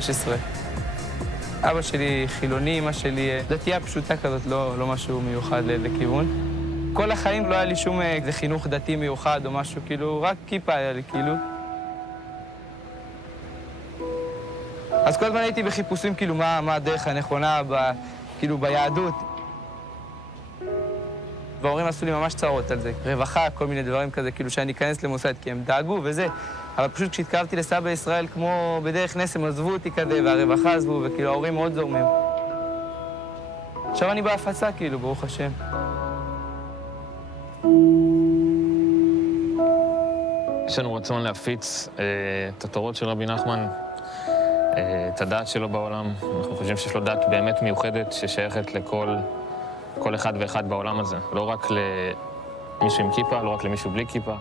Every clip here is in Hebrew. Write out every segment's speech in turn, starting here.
16. אבא שלי חילוני, אמא שלי דתייה פשוטה כזאת, לא משהו מיוחד לכיוון. כל החיים לא היה לי שום חינוך דתי מיוחד או משהו, כאילו, רק כיפה היה לי, כאילו. אז כל הזמן הייתי בחיפושים, כאילו, מה הדרך הנכונה, כאילו, ביהדות. וההורים עשו לי ממש צרות על זה. רווחה, כל מיני דברים כזה, כאילו, שאני אכנס למוסד, כי הם דאגו וזה. אבל פשוט כשהתקרבתי לסבא ישראל, כמו בדרך נס, הם עזבו אותי כזה, והרווחה עזבו, וכאילו, ההורים מאוד זורמים. עכשיו אני בהפצה, כאילו, ברוך השם. יש לנו רצון להפיץ את התורות של רבי נחמן, את הדעת שלו בעולם. אנחנו חושבים שיש לו דת באמת מיוחדת ששייכת לכל אחד ואחד בעולם הזה. לא רק למישהו עם כיפה, לא רק למישהו בלי כיפה.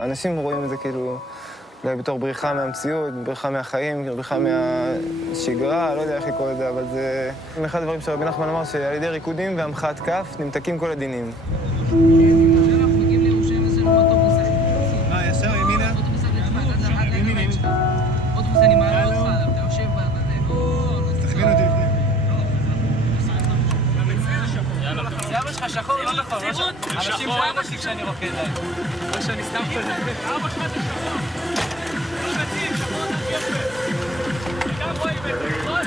אנשים רואים את זה כאילו בתור בריחה מהמציאות, בריחה מהחיים, בריחה מהשגרה, לא יודע איך לקרוא את זה, אבל זה אחד הדברים שרבי נחמן אמר, שעל ידי ריקודים והמחאת כף נמתקים כל הדינים. זה אבא שלך שחור, לא נכון, אנשים רואים אותי כשאני רוקד להם. או שאני סתם כזה. אבא שלך זה שחור. לא מתאים, שחור זה יפה. וגם רואים את זה, נכון?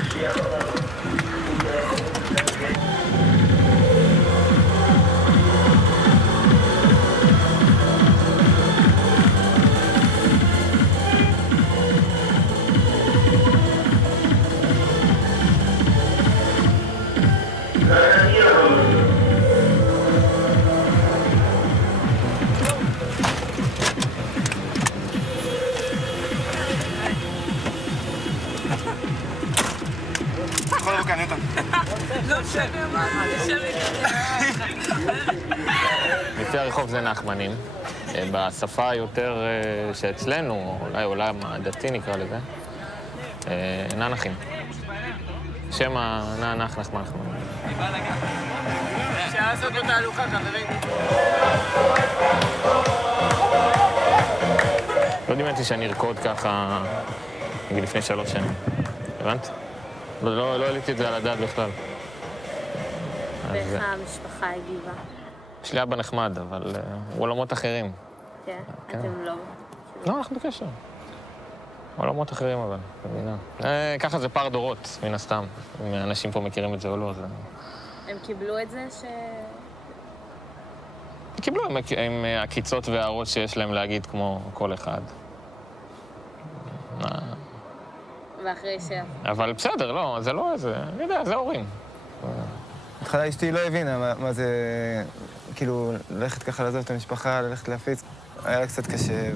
לפי הרחוב זה נחמנים. בשפה יותר שאצלנו, אולי עולם הדתי נקרא לזה, ננחים. שם הנח נחמן. אפשר לעשות לו תהלוכה, חברים. לא דמיינתי שאני ארקוד ככה נגיד לפני 3 שנים. הבנת? לא העליתי את זה על הדעת בכלל. ואיך המשפחה הגיבה? יש לי אבא נחמד, אבל עולמות אחרים. כן? אתם לא? לא, אנחנו בקשר. עולמות אחרים אבל, במדינה. ככה זה פער דורות, מן הסתם. אם אנשים פה מכירים את זה או לא, זה... הם קיבלו את זה קיבלו עם הקיצות וההערות שיש להם להגיד כמו כל אחד. ואחרי אבל בסדר, לא, זה לא איזה... אני יודע, זה הורים. בהתחלה אשתי לא הבינה מה זה, כאילו, ללכת ככה לעזוב את המשפחה, ללכת להפיץ. היה לה קצת קשה,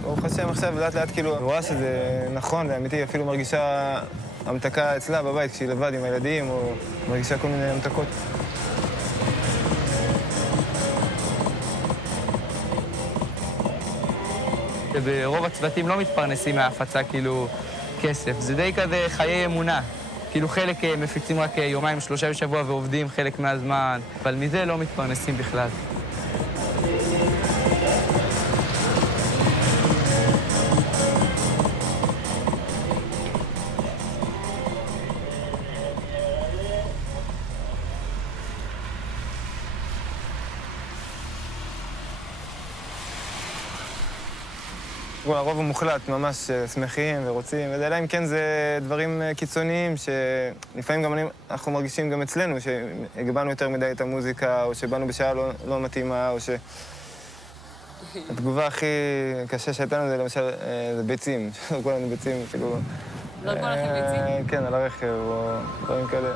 וברוך השם עכשיו לאט לאט כאילו, רואה שזה נכון ואמיתי, אפילו מרגישה המתקה אצלה בבית כשהיא לבד עם הילדים, או מרגישה כל מיני המתקות. ברוב הצוותים לא מתפרנסים מההפצה, כאילו, כסף. זה די כזה חיי אמונה. כאילו חלק מפיצים רק 2-3 ימים בשבוע ועובדים חלק מהזמן, אבל מזה לא מתפרנסים בכלל. הרוב המוחלט ממש שמחים ורוצים, אלא אם כן זה דברים קיצוניים שלפעמים גם אנחנו מרגישים גם אצלנו, שהגבלנו יותר מדי את המוזיקה, או שבאנו בשעה לא מתאימה, או התגובה הכי קשה שהייתה לנו זה למשל, זה ביצים, כל לנו ביצים, כאילו... לא כל לכם ביצים? כן, על הרכב, או דברים כאלה.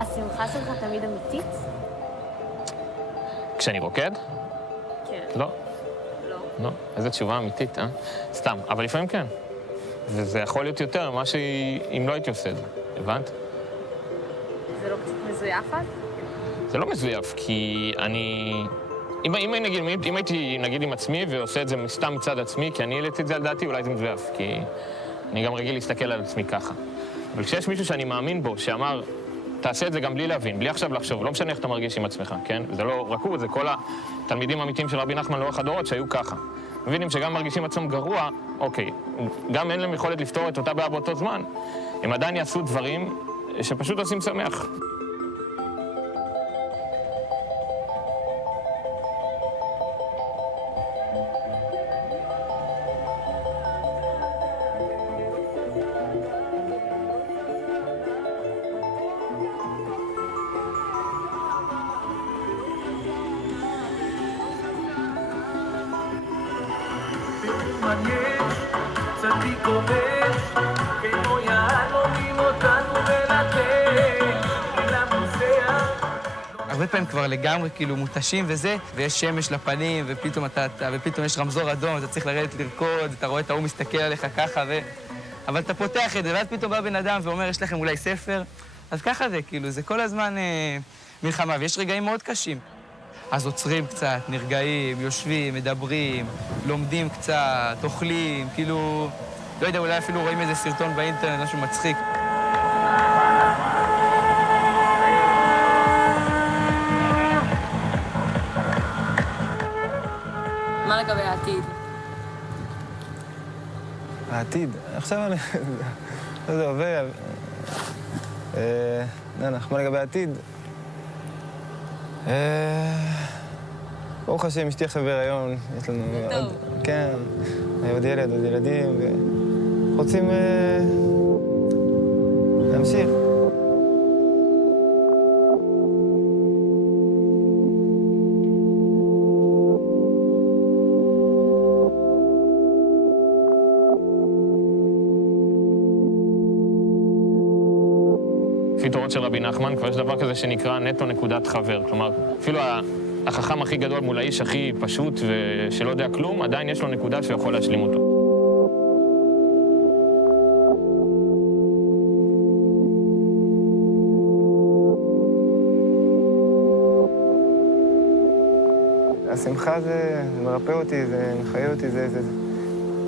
השמחה שלך תמיד אמיתית? כשאני רוקד? כן. לא. לא? לא. איזו תשובה אמיתית, סתם. אבל לפעמים כן. וזה יכול להיות יותר ממה אם לא הייתי עושה את זה. הבנת? זה לא קצת מזויף אז? זה לא מזויף, כי אני... אם הייתי, נגיד, עם עצמי ועושה את זה סתם מצד עצמי, כי אני העליתי את זה על דעתי, אולי זה מזויף, כי אני גם רגיל להסתכל על עצמי ככה. אבל כשיש מישהו שאני מאמין בו, שאמר, תעשה את זה גם בלי להבין, בלי עכשיו לחשוב, לא משנה איך אתה מרגיש עם עצמך, כן? זה לא רק הוא, זה כל התלמידים האמיתיים של רבי נחמן לאורך הדורות שהיו ככה. מבינים שגם מרגישים עצמם גרוע, אוקיי, גם אין להם יכולת לפתור את אותה בעיה באותו זמן, הם עדיין יעשו דברים שפשוט עושים שמח. צדיק כובש, כמו יהלומים אותנו ולתת, ולמוזע. הרבה פעמים כבר לגמרי כאילו מותשים וזה, ויש שמש לפנים, ופתאום יש רמזור אדום, אתה צריך לרדת לרקוד, אתה רואה את ההוא מסתכל עליך ככה, אבל אתה פותח את זה, ואז פתאום בא בן אדם ואומר, יש לכם אולי ספר? אז ככה זה, כאילו, זה כל הזמן מלחמה, ויש רגעים מאוד קשים. אז עוצרים קצת, נרגעים, יושבים, מדברים, לומדים קצת, אוכלים, כאילו... לא יודע, אולי אפילו רואים איזה סרטון באינטרנט, משהו מצחיק. מה לגבי העתיד? העתיד, עכשיו אני... זה עובר... מה לגבי העתיד? ברוך השם, אשתי עכשיו בהיריון, יש לנו עוד... כן, עוד ילד, עוד ילדים, ורוצים להמשיך. לפי תורות של רבי נחמן, כבר יש דבר כזה שנקרא נטו נקודת חבר. כלומר, אפילו החכם הכי גדול מול האיש הכי פשוט ושלא יודע כלום, עדיין יש לו נקודה שהוא יכול להשלים אותו. השמחה זה מרפא אותי, זה מחיה אותי, זה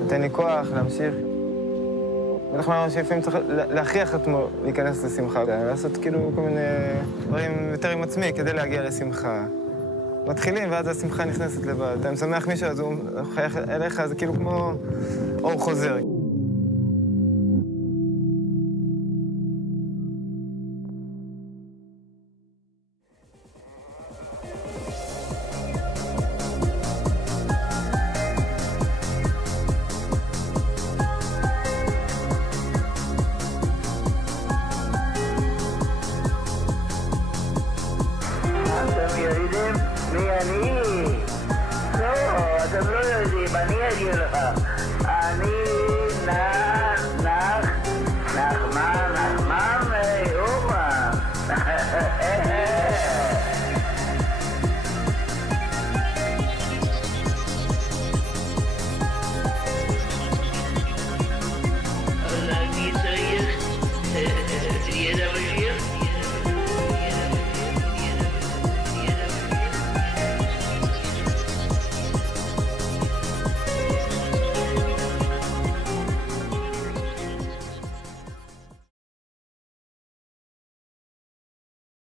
נותן לי כוח להמשיך. בטח מה שלפעמים צריך להכריח את עצמו להיכנס לשמחה, לעשות כאילו כל מיני דברים יותר עם עצמי כדי להגיע לשמחה. מתחילים ואז השמחה נכנסת לבד. אתה משמח מישהו, אז הוא חייך אליך, זה כאילו כמו אור חוזר.